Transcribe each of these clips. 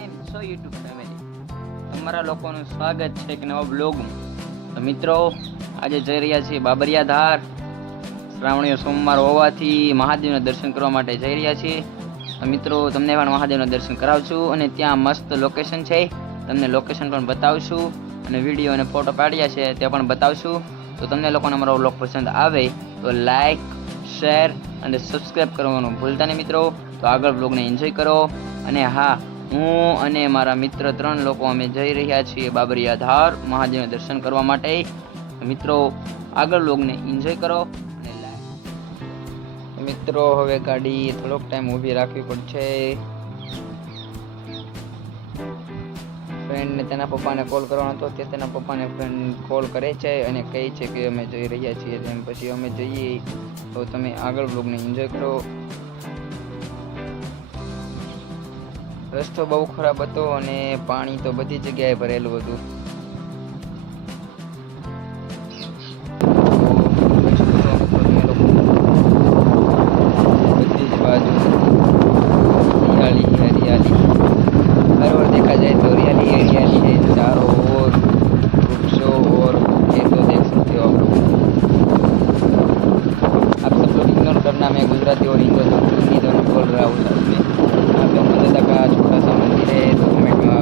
કેમ છો YouTube family? તમારા લોકોનું સ્વાગત છે એક નવા બ્લોગમાં. તો મિત્રો આજે જઈ રહ્યા છીએ બાબરિયા ધાર. શ્રાવણીય સોમવાર હોવાથી મહાદેવના દર્શન કરવા માટે જઈ રહ્યા છીએ. તો મિત્રો તમને પણ મહાદેવના દર્શન કરાવશું અને ત્યાં મસ્ત લોકેશન છે. તમને લોકેશન પણ બતાવશું અને વિડીયો અને ફોટો પાડ્યા છે તે પણ બતાવશું. તો તમને લોકોને અમારો બ્લોગ પસંદ આવે તો લાઈક, શેર અને સબસ્ક્રાઈબ કરવાનું ભૂલતા નહીં મિત્રો. તો આગળ બ્લોગને એન્જોય કરો. અને હા, હું અને મારા મિત્ર 3 લોકો અમે જઈ રહ્યા છીએ બાબરિયા ધાર મહાદેવના દર્શન કરવા માટે. મિત્રો આગળ બ્લોગને એન્જોય કરો અને લાઈક. મિત્રો હવે ગાડી થોડોક ટાઈમ ઊભી રાખવી પડશે. ફ્રેન્ડને તેના પપ્પાને કોલ કરવાનો હતો તે તેના પપ્પાને ફ્રેન્ડ કોલ કરે છે અને કહે છે કે અમે જઈ રહ્યા છીએ. તેમ પછી અમે જઈએ. તો તમે આગળ બ્લોગને એન્જોય કરો. રસ્તો બહુ ખરાબ હતો અને પાણી તો બધી જગ્યાએ ભરેલું હતું. બધી જ બાજુ હરિયાળી હરિયાળી. बराबर देखा जाए तो हरियाली हरियाली है चारों ओर, वृक्षों और ये तो देख सकते हो आप लोग. आप सब लोग इग्नोर करना, मैं गुजराती और हिंदी दोनों बोल रहा हूँ साथ में. यहाँ पे हनुमान दादा का छोटा सा मंदिर है. तो कमेंट में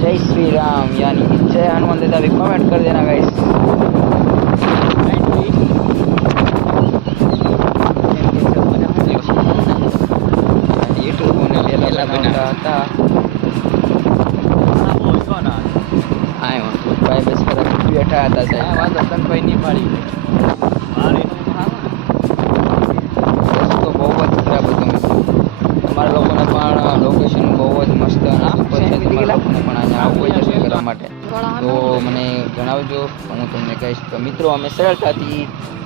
जय श्री राम यानी जय हनुमान दादा भी कमेंट कर देना गाइस. यूट्यूब ने लेला बनाता था. भाई बस कर बैठा था साहब. वांधो કનભાઈ ની પાડી મારી તો બહુ જ ખરાબ હતું મિત્રો. તમારા લોકોને પણ લોકેશન બહુ જ મસ્ત અને સુપર છે. તમારા લોકોને પણ અહીંયા આવવું હોય દર્શન કરવા માટે તો મને જણાવજો, હું તમને કહીશ. તો મિત્રો અમે સરળતાથી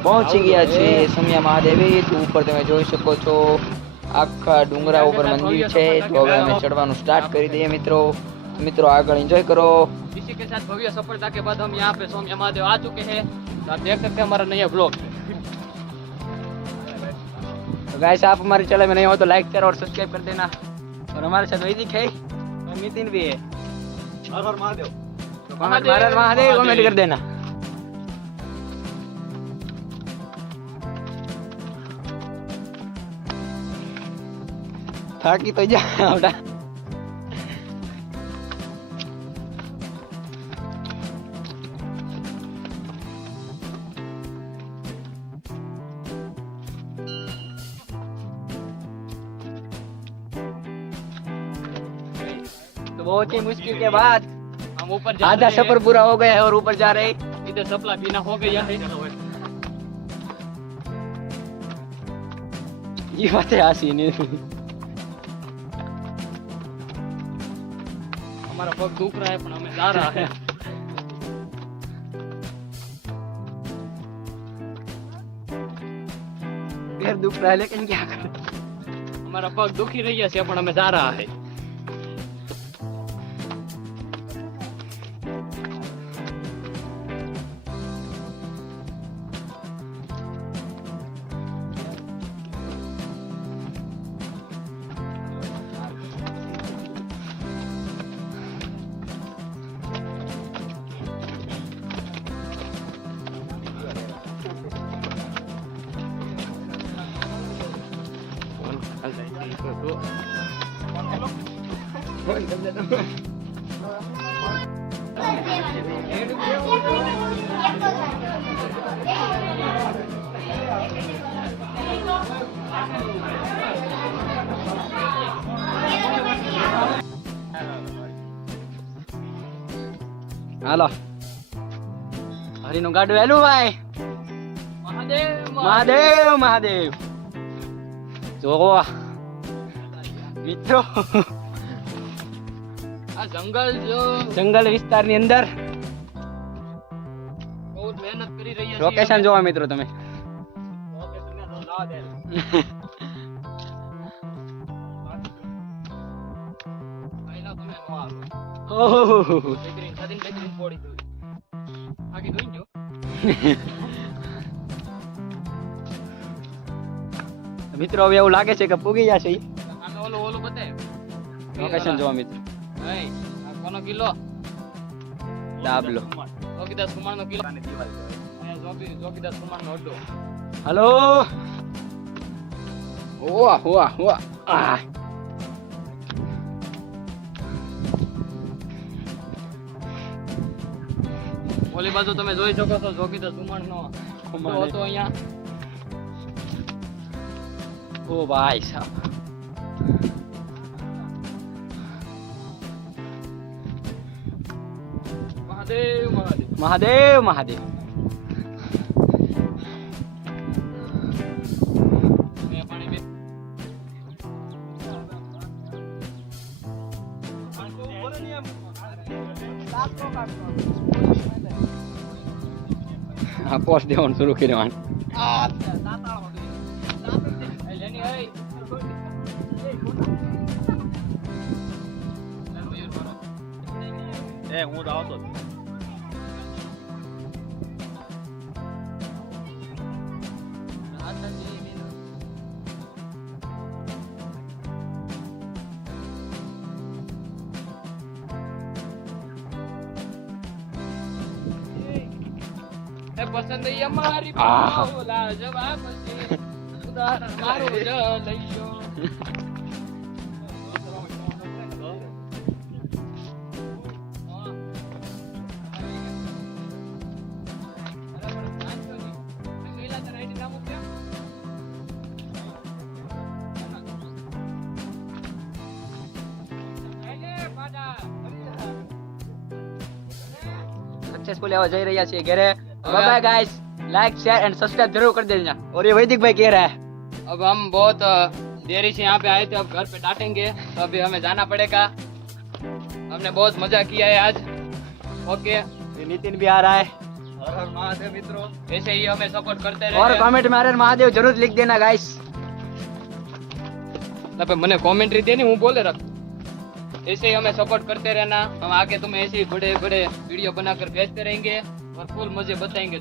પહોંચી ગયા છે સમિયા મહાદેવી. તો ઉપર તમે જોઈ શકો છો આખા ડુંગરા ઉપર મંદિર છે. તો હવે અમે ચડવાનું સ્ટાર્ટ કરી દઈએ મિત્રો. મિત્રો આગળ एंजॉय करो. इसी के साथ भव्य सफलता के बाद हम यहाँ पे सोम्या महादेव आ चुके हैं. तो आप देख सकते हैं हमारा नया ब्लॉग. तो गाइस आप हमारे चैनल में नए हो तो लाइक शेयर और सब्सक्राइब कर देना. और हमारे साथ वैदिक है और नितिन भी है. हर हर महादेव. तो महादेव कमेंट कर देना. થાકી તો જા આવડા. तो बहुत ही मुश्किल के बाद हम ऊपर आधा सफर पूरा हो गया है और ऊपर जा रहे हैं. इधर सपला पीना हो गया है. ये बातें हंसी नहीं. हमारा पग दुख रहा है पर हमें जा रहा है. पैर दुख रहा है लेकिन क्या करें. हमारा पग दुखी रही है पर हमें जा रहा है. હાલો હરીનું ગાડું હેલું ભાઈ. महादेव મહાદેવ મહાદેવ. જો મિત્રો આ જંગલ જો જંગલ વિસ્તારની અંદર બહુ મહેનત કરી રહી છે. લોકેશન જોવા મિત્રો તમે. લોકેશન ને તો લાવ દે. આઈલા તમે નો આવો. ઓહો બેકરીન સાદીન બેકરીન પોડી દો. આગે જોઈ જો. મિત્રો હવે એવું લાગે છે કે પૂગી જશે. આમે ઓલો બતાય. લોકેશન જોવા મિત્રો. નહીં આ કોનો કિલ્લો ડાબલો. જોગીદાસ કુમારનો કિલ્લો અહીંયા જોગીદાસ કુમારનો અડ્ડો. હલો. વાહ વાહ વાહ. આહ. ઓલી બાજુ તમે જોઈ શકો છો જોગીદાસ કુમારનો અડ્ડો હતો અહીંયા. ઓ ભાઈ સાહેબ. મહાદેવ મહાદેવ. મહાદેવ મહાદેવ. અહીંયા પાણી બે હા પોસ્ટ દેવાનું શરૂ કર્યું. લેની હઈ હું તો આવતો જ. પસંદ અમારી આહ. બોલા જવાબ છે ઉદાહરણ મારું જ લઈયો. सक्सेसफुली आवाज जई રહ્યા છે ઘરે. Bye bye guys, like share and subscribe जरूर कर देना. और ये वैदिक भाई कह रहा है अब हम बहुत देरी से यहाँ पे आए थे, अब घर पे डांटेंगे तो अभी हमें जाना पड़ेगा. हमने बहुत मजा किया है आज. ओके ये नितिन भी आ रहा है. હર હર મહાદેવ મિત્રો. ऐसे ही हमें सपोर्ट करते और रहे. कमेंट में हर हर महादेव जरूर लिख देना गाइस. तब मैंने कमेंट्री देनी हूँ बोले रख. ऐसे ही हमें सपोर्ट करते रहना. हम आगे तुम्हें ऐसे ही बड़े बड़े वीडियो बनाकर भेजते रहेंगे और फुल मजे बताएंगे.